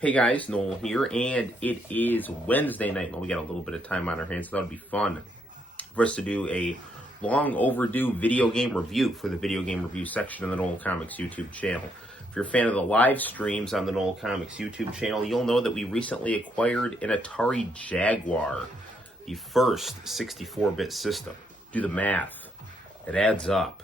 Hey guys, Noel here, and it is Wednesday night. Well, we got a little bit of time on our hands, so that would be fun for us to do a long overdue video game review for the video game review section of the Noel Comics YouTube channel. If you're a fan of the live streams on the Noel Comics YouTube channel, you'll know that we recently acquired an Atari Jaguar, the first 64-bit system. Do the math. It adds up.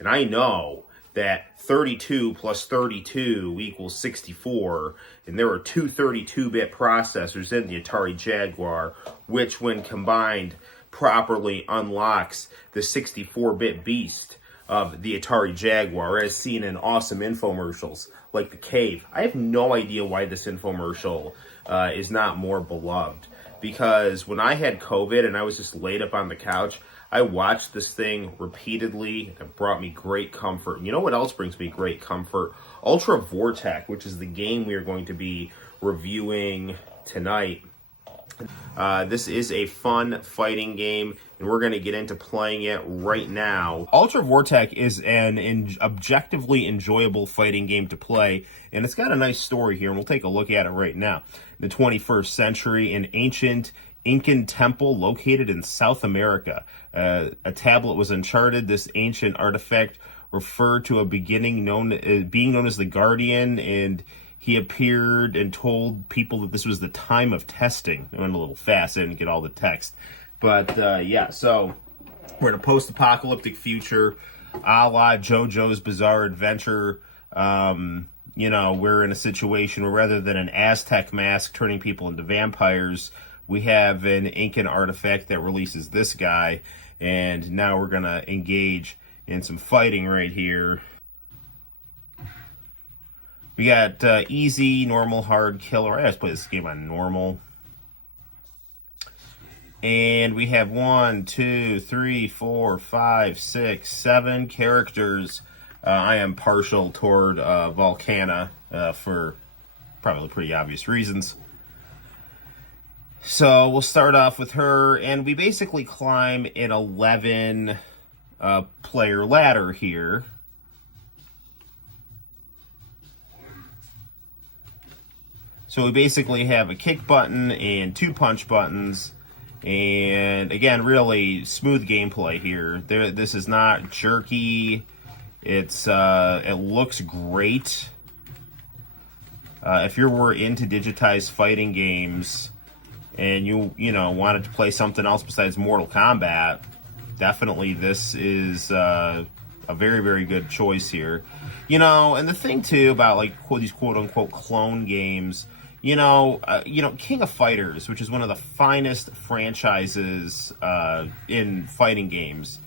And I know that 32 plus 32 equals 64, and there are two 32-bit processors in the Atari Jaguar, which when combined properly unlocks the 64-bit beast of the Atari Jaguar, as seen in awesome infomercials like The Cave. I have no idea why this infomercial is not more beloved, because when I had COVID and I was just laid up on the couch, I watched this thing repeatedly. It brought me great comfort. And you know what else brings me great comfort? Ultra Vortek, which is the game we are going to be reviewing tonight. This is a fun fighting game, and we're going to get into playing it right now. Ultra Vortek is an objectively enjoyable fighting game to play, and it's got a nice story here, and we'll take a look at it right now. In the 21st century, an ancient Incan temple located in South America. A tablet was uncharted. This ancient artifact referred to a beginning being known as the Guardian, and he appeared and told people that this was the time of testing. I went a little fast, I didn't get all the text. But yeah, so we're in a post-apocalyptic future, a la JoJo's Bizarre Adventure. You know, we're in a situation where rather than an Aztec mask turning people into vampires, we have an Incan artifact that releases this guy, and now we're going to engage in some fighting right here. We got easy, normal, hard, killer. I just play this game on normal. And we have 1, 2, 3, 4, 5, 6, 7 characters. I am partial toward Volcana for probably pretty obvious reasons. So we'll start off with her, and we basically climb an 11 player ladder here. So we basically have a kick button and 2 punch buttons, and again, really smooth gameplay here. This is not jerky. It looks great. If you were into digitized fighting games and you wanted to play something else besides Mortal Kombat, definitely this is a very, very good choice here. And the thing too about like these quote-unquote clone games, King of Fighters, which is one of the finest franchises in fighting games,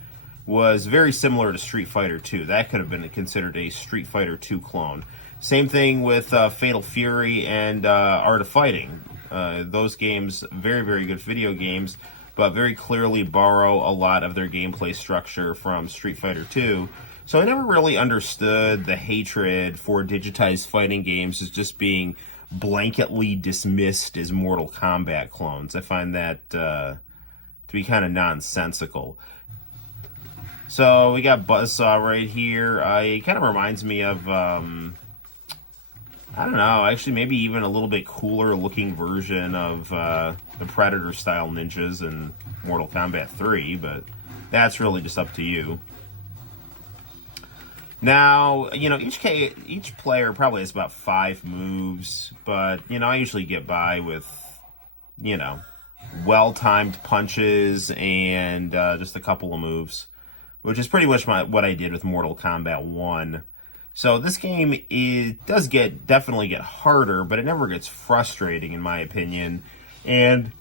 was very similar to Street Fighter 2. That could have been considered a Street Fighter 2 clone. Same thing with Fatal Fury and Art of Fighting. Those games, very, very good video games, but very clearly borrow a lot of their gameplay structure from Street Fighter 2. So I never really understood the hatred for digitized fighting games as just being blanketly dismissed as Mortal Kombat clones. I find that to be kind of nonsensical. So we got Buzzsaw right here. It kind of reminds me of I don't know, actually maybe even a little bit cooler looking version of the Predator-style ninjas in Mortal Kombat 3, but that's really just up to you. Now, each player probably has about 5 moves, but, I usually get by with, well-timed punches and just a couple of moves, which is pretty much what I did with Mortal Kombat 1. So this game does definitely get harder, but it never gets frustrating in my opinion. And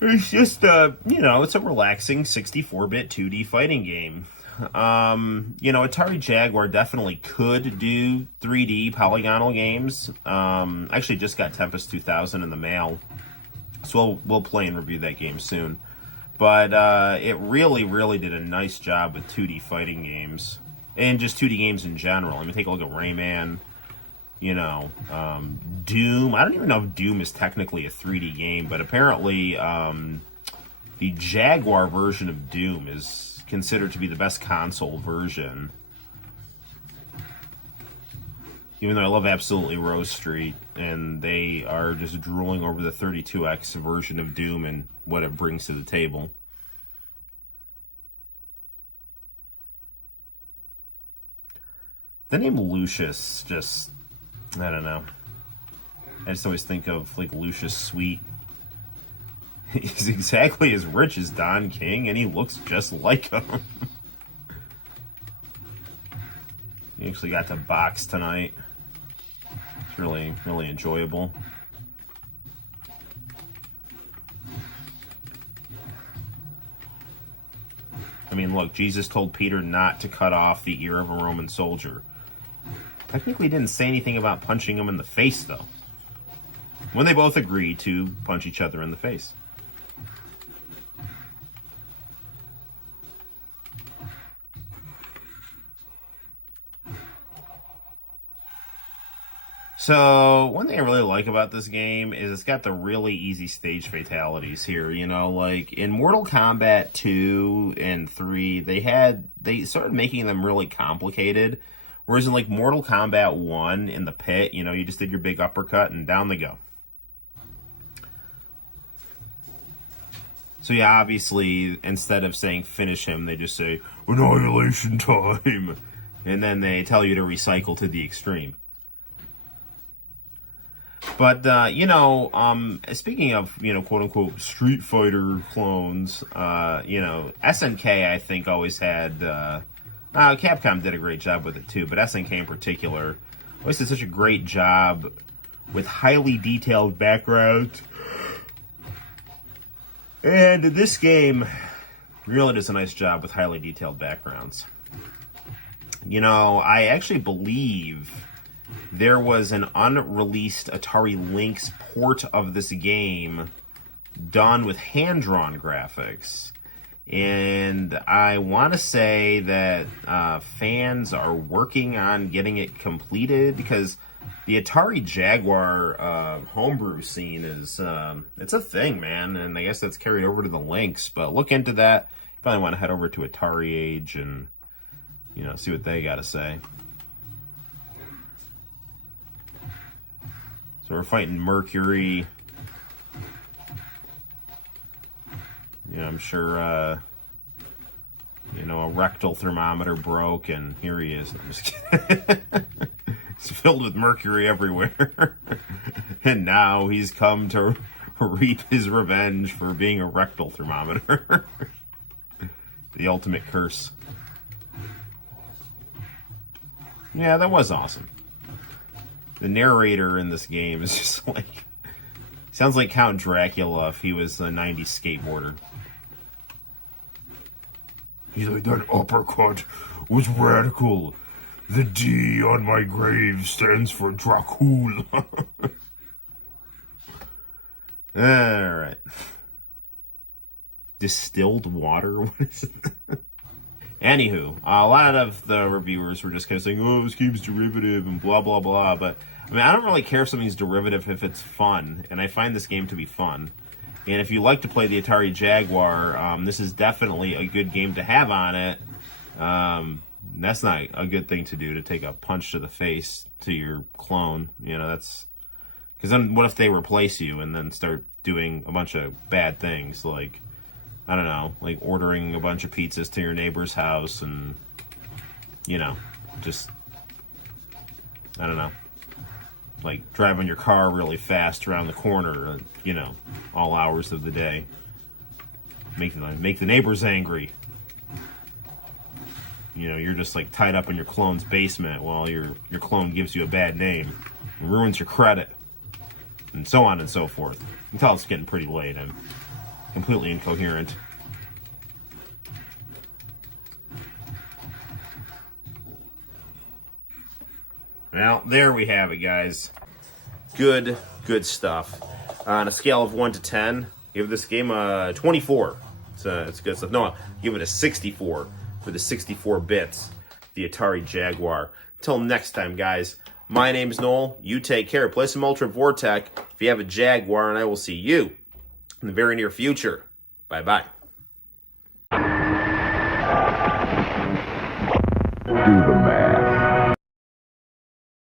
it's just, it's a relaxing 64-bit 2D fighting game. Atari Jaguar definitely could do 3D polygonal games. I actually just got Tempest 2000 in the mail, so we'll play and review that game soon. But it really, really did a nice job with 2D fighting games. And just 2D games in general. I mean, take a look at Rayman. Doom. I don't even know if Doom is technically a 3D game, but apparently the Jaguar version of Doom is considered to be the best console version. Even though I love Absolutely Rose Street, and they are just drooling over the 32X version of Doom and what it brings to the table. The name Lucius just, I don't know. I just always think of like Lucius Sweet. He's exactly as rich as Don King, and he looks just like him. He actually got to box tonight. It's really, really enjoyable. I mean, look, Jesus told Peter not to cut off the ear of a Roman soldier. Technically didn't say anything about punching him in the face, though. When they both agreed to punch each other in the face. So, one thing I really like about this game is it's got the really easy stage fatalities here, you know, like in Mortal Kombat 2 and 3, they started making them really complicated, whereas in like Mortal Kombat 1 in the pit, you know, you just did your big uppercut and down they go. So yeah, obviously, instead of saying finish him, they just say annihilation time, and then they tell you to recycle to the extreme. But, you know, speaking of, you know, quote-unquote Street Fighter clones, you know, SNK, I think, always had, Capcom did a great job with it, too, but SNK in particular always did such a great job with highly detailed backgrounds. And this game really does a nice job with highly detailed backgrounds. You know, I actually believe there was an unreleased Atari Lynx port of this game done with hand-drawn graphics. And I want to say that fans are working on getting it completed because the Atari Jaguar homebrew scene is, it's a thing, man. And I guess that's carried over to the Lynx. But look into that. You probably want to head over to Atari Age and, you know, see what they got to say. So we're fighting Mercury. You know, I'm sure, you know, a rectal thermometer broke, and here he is. I'm just kidding. It's filled with mercury everywhere. And now he's come to reap his revenge for being a rectal thermometer. The ultimate curse. Yeah, that was awesome. The narrator in this game is just like... sounds like Count Dracula if he was a 90s skateboarder. He's like, that uppercut was radical. The D on my grave stands for Dracula. Alright. Distilled water? What is it? Anywho, a lot of the reviewers were just kind of saying, oh, this game's derivative and blah, blah, blah. But, I mean, I don't really care if something's derivative if it's fun. And I find this game to be fun. And if you like to play the Atari Jaguar, this is definitely a good game to have on it. That's not a good thing to do, to take a punch to the face to your clone. You know, that's... because then what if they replace you and then start doing a bunch of bad things, like... I don't know, like ordering a bunch of pizzas to your neighbor's house and, you know, just, I don't know, like driving your car really fast around the corner, you know, all hours of the day. Make the neighbors angry. You know, you're just like tied up in your clone's basement while your clone gives you a bad name and ruins your credit. And so on and so forth. Until it's getting pretty late. I'm completely incoherent. Well, there we have it, guys. Good stuff. On a scale of 1 to 10, give this game a 24. It's good stuff. No, give it a 64 for the 64 bits, the Atari Jaguar. Until next time, guys, my name's Noel. You take care. Play some Ultra Vortek if you have a Jaguar, and I will see you in the very near future. Bye-bye.